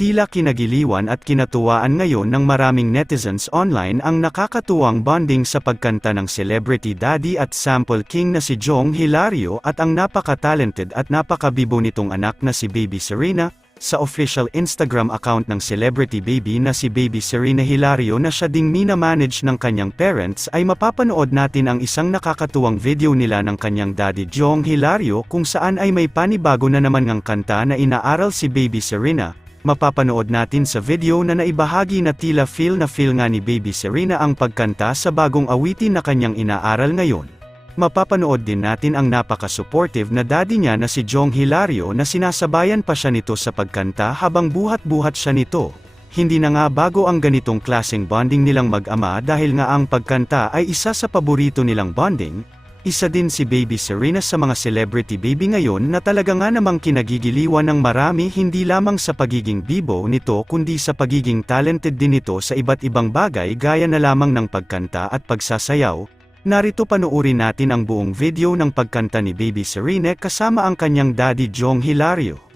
Tila kinagiliwan at kinatuwaan ngayon ng maraming netizens online ang nakakatuwang bonding sa pagkanta ng celebrity daddy at sample king na si Jong Hilario at ang napaka-talented at napakabibo nitong anak na si Baby Serena. Sa official Instagram account ng celebrity baby na si Baby Serena Hilario na siya ding minamanage ng kanyang parents ay mapapanood natin ang isang nakakatuwang video nila ng kanyang daddy Jong Hilario kung saan ay may panibago na naman ngang kanta na inaaral si Baby Serena. Mapapanood natin sa video na naibahagi na tila feel nga ni Baby Serena ang pagkanta sa bagong awitin na kanyang inaaral ngayon. Mapapanood din natin ang napaka-supportive na daddy niya na si Jong Hilario na sinasabayan pa siya nito sa pagkanta habang buhat-buhat siya nito. Hindi na nga bago ang ganitong klaseng bonding nilang mag-ama dahil nga ang pagkanta ay isa sa paborito nilang bonding. Isa din si Baby Serena sa mga celebrity baby ngayon na talaga nga namang kinagigiliwan ng marami hindi lamang sa pagiging bibo nito kundi sa pagiging talented din nito sa iba't ibang bagay gaya na lamang ng pagkanta at pagsasayaw. Narito panoorin natin ang buong video ng pagkanta ni Baby Serena kasama ang kanyang daddy Jong Hilario.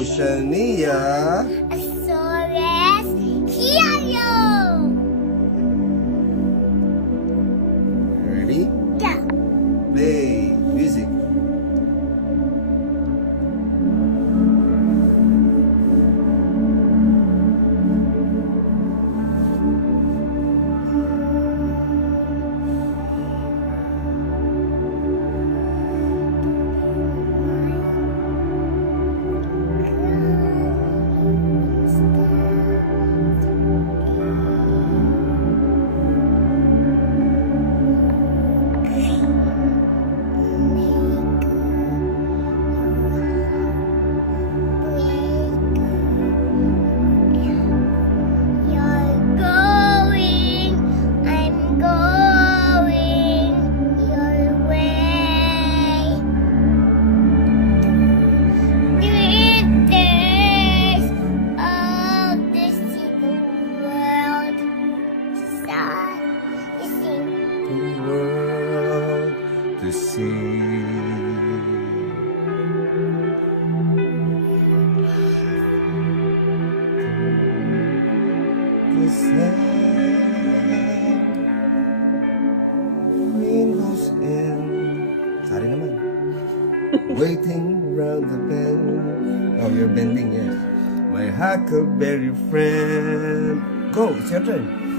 Oceania. Azores, Hilario. Ready? Go. Play music. You're going, I'm going your way. Drifters of the world, sad, you sing. The world to see. The sand. Wind goes in. Sorry naman. Waiting round the bend. Oh, you're bending, yes. My huckleberry friend. Go, it's your turn.